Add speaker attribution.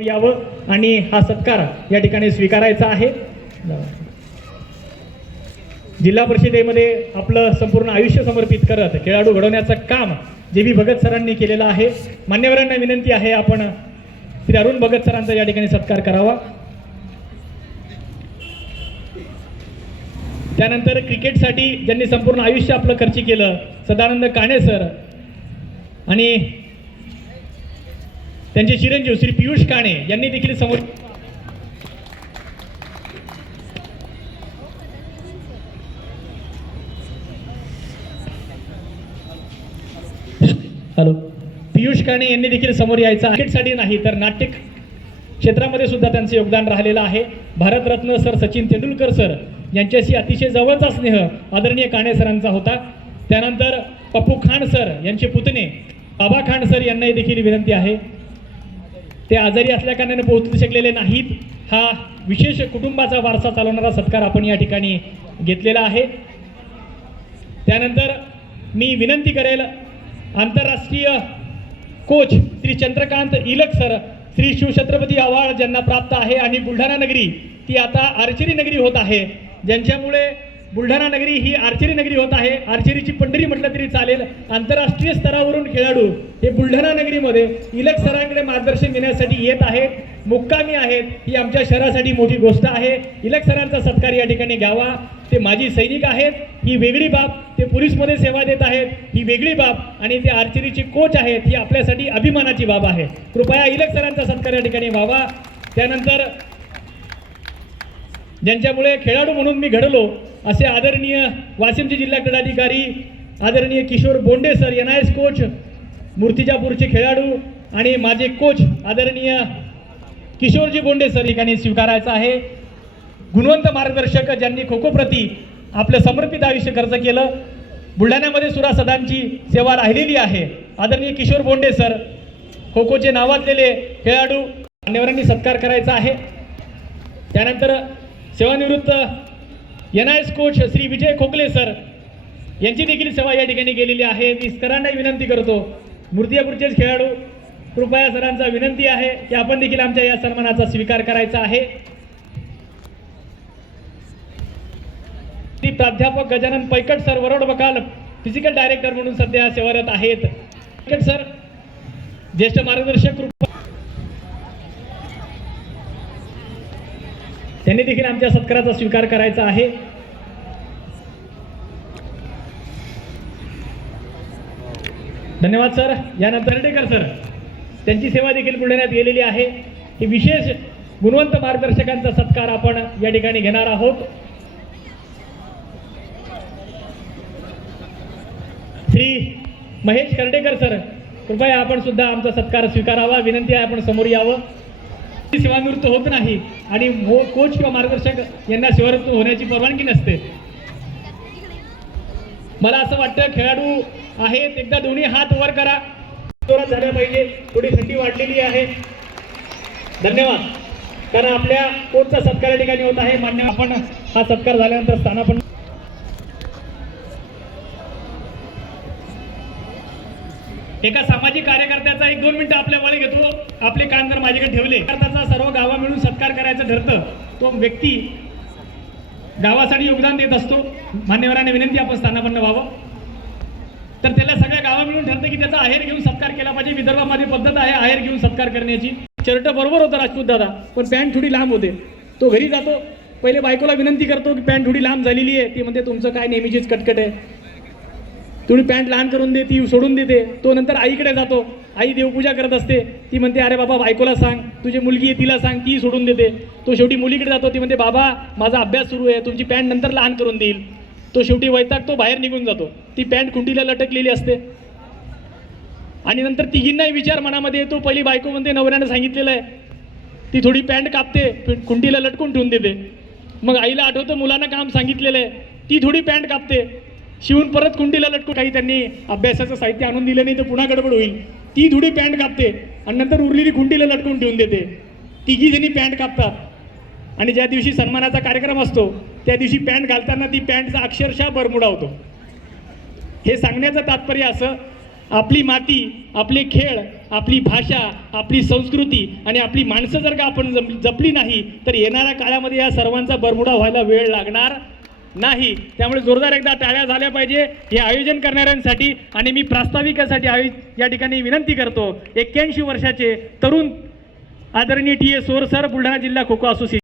Speaker 1: यावं आणि हा सत्कार या ठिकाणी स्वीकारायचा आहे. जिल्हा परिषदेमध्ये आपलं संपूर्ण आयुष्य समर्पित करत खेळाडू घडवण्याचं काम जे बी भगत सरांनी केलेलं आहे. मान्यवरांना विनंती आहे आपण श्री अरुण भगत सरांचा या ठिकाणी सत्कार करावा. त्यानंतर क्रिकेटसाठी ज्यांनी संपूर्ण आयुष्य आपलं खर्ची केलं सदानंद काणे सर आणि त्यांचे चिरंजीव श्री पियुष काणे यांनी देखील समोर हॅलो. पियुष काणे यांनी देखील समोर यायचं. क्रिकेटसाठी नाही तर नाट्य क्षेत्रामध्ये सुद्धा त्यांचं योगदान राहिलेलं आहे. भारतरत्न सर सचिन तेंडुलकर सर यांच्याशी अतिशय जवळचा स्नेह आदरणीय काणे सरांचा होता. त्यानंतर पप्पू खान सर यांचे पुतणे बाबा खान सर यांनाही देखील विनंती आहे. ते आजारी असल्या कारणाने पोहोचू शकलेले नाहीत. हा विशेष कुटुंबाचा वारसा चालवणारा सत्कार आपण या ठिकाणी घेतलेला आहे. त्यानंतर मी विनंती करेल आंतरराष्ट्रीय coach Shri Chandrakant Ilak sir Shri Shivchhatrapati award ज्यांना प्राप्त आहे आणि बुलढाणा नगरी ती आता आर्चरी नगरी होत आहे ज्यांच्यामुळे बुलढाणा नगरी ही आर्चरी नगरी होत आहे. आर्चरीची पंढरी म्हटलं तरी चालेल. आंतरराष्ट्रीय स्तरावरून खेळाडू हे बुलढाणा नगरीमध्ये इलक सरांकडे मार्गदर्शन घेण्यासाठी येत आहेत. मुक्कामी आहेत. ही आमच्या शहरासाठी मोठी गोष्ट आहे. इलक सरांचा सत्कार या ठिकाणी घ्यावा. ते माजी सैनिक आहेत. ही वेगळी बाब. ते पोलीसमध्ये सेवा देत आहेत. ही वेगळी बाब आणि ते आर्चरीचे कोच आहेत. ही आपल्यासाठी अभिमानाची बाब आहे. कृपया इलक सरांचा सत्कार या ठिकाणी व्हावा. त्यानंतर ज्यांच्यामुळे खेळाडू म्हणून मी घडलो असे आदरणीय वाशिमचे जिल्हा क्रीडाधिकारी आदरणीय Kishor Bonde sir N I S coach मूर्तिजापूरचे खेळाडू आणि माझे कोच आदरणीय किशोरजी बोंडे सर ठिकाणी स्वीकारायचं आहे. गुणवंत मार्गदर्शक ज्यांनी खो खो प्रती आपलं समर्पित आयुष्य खर्च केलं बुलढाण्यामध्ये सुद्धा सदांची सेवा राहिलेली आहे. आदरणीय किशोर बोंडे सर खो खोचे नावाजलेले खेळाडू मान्यवरांनी सत्कार करायचा आहे. त्यानंतर सेवानिवृत्त N I S coach Shri Vijay Khokle sir यांची देखील सेवा या ठिकाणी गेलेली आहे. मी सरांनाही विनंती करतो मूर्तियापूरचेच खेळाडू कृपया सरांचा विनंती आहे की आपण देखील आमच्या या सन्मानाचा स्वीकार करायचा आहे. ती प्राध्यापक गजानन पैकट सर वरोड बकाल फिजिकल डायरेक्टर म्हणून सध्या सेवारत आहेत. पैकट सर ज्येष्ठ मार्गदर्शक कृपा त्यांनी देखील आमच्या सत्काराचा स्वीकार करायचा आहे. धन्यवाद सर. यानंतर हर्डेकर सर. त्यांची सेवा देखील बुलढाण्यात गेलेली आहे. ही विशेष गुणवंत मार्गदर्शकांचा सत्कार आपण या ठिकाणी घेणार आहोत. श्री महेश कर्डेकर सर. कृपया आपण सुद्धा आमचा सत्कार स्वीकारावा. विनंती आहे आपण समोर यावं. सेवानिवृत्त होत नाही आणि कोच किंवा मार्गदर्शक यांना सेवानिवृत्त होण्याची परवानगी नसते. मला असं वाटतं खेळाडू आहेत एकदा दोन्ही हात वर करा. जोरात झाल्या पाहिजे. थोडी थंडी वाढलेली आहे. धन्यवाद. कारण आपल्या कोचचा सत्कार या ठिकाणी होत आहे. मान्य आपण हा सत्कार झाल्यानंतर स्थानापन्न एका सामाजिक कार्यकर्त्याचा एक दोन मिनिटं आपल्या वळे घेतो. आपले काम जर माझ्याकडे ठेवले त्याचा सर्व गावा मिळून सत्कार करायचं ठरतं. तो व्यक्ती गावासाठी योगदान देत असतो. मान्यवरांना विनंती आपण स्थानापन्न व्हावं. तर त्याला सगळ्या गावा मिळून ठरतं की त्याचा आहेर घेऊन सत्कार केला पाहिजे. विदर्भामध्ये पद्धत आहे आहेर घेऊन सत्कार करण्याची. शर्ट बरोबर होता राजपूत दादा पण पॅन्ट थोडी लांब होते. तो घरी जातो. पहिले बायकोला विनंती करतो की पॅन्ट थोडी लांब झालेली आहे. ती म्हणते तुमचं काय नेहमीचीच कटकट आहे. थोडी पॅन्ट लहान करून दे ती सोडून देते. तो नंतर आईकडे जातो. आई देवपूजा करत असते. ती म्हणते अरे बाबा बायकोला सांग. तुझी मुलगी आहे तिला सांग ती सोडून देते. तो शेवटी मुलीकडे जातो. ती म्हणते बाबा माझा अभ्यास सुरू आहे. तुमची पॅन्ट नंतर लहान करून देईल. तो शेवटी वैताग तो बाहेर निघून जातो. ती पॅन्ट खुंटीला लटकलेली असते. आणि नंतर तिघींनाही विचार मनामध्ये येतो. पहिली बायको म्हणते नवऱ्यानं सांगितलेलं आहे. ती थोडी पॅन्ट कापते खुंटीला लटकून ठेवून देते. मग आईला आठवतं मुलांना काम सांगितलेलं आहे. ती थोडी पॅन्ट कापते. शिवून परत कुंडीला लटकून काही त्यांनी अभ्यासाचं साहित्य आणून दिलं नाही तर पुन्हा गडबड होईल. ती थोडी पॅन्ट कापते आणि नंतर उरलेली खुंटीला लटकून ठेवून देते. तिघी जणी पॅन्ट कापतात. आणि ज्या दिवशी सन्मानाचा कार्यक्रम असतो त्या दिवशी पॅन्ट घालताना ती पॅन्टचा अक्षरशः बरमुडा होतो. हे सांगण्याचं तात्पर्य असं आपली माती आपले खेळ आपली भाषा आपली संस्कृती आणि आपली माणसं जर का आपण जप- जपली नाही तर येणाऱ्या काळामध्ये या सर्वांचा बरमुडा व्हायला वेळ लागणार नाही. त्यामुळे जोरदार एकदा टाळ्या झाल्या पाहिजे. हे आयोजन करणाऱ्यांसाठी आणि मी प्रास्ताविकासाठी आयो या ठिकाणी विनंती करतो एक्क्याऐंशी वर्षाचे तरुण आदरणीय टी ए सोर सर बुलढाणा जिल्हा खो खो असोसिएशन.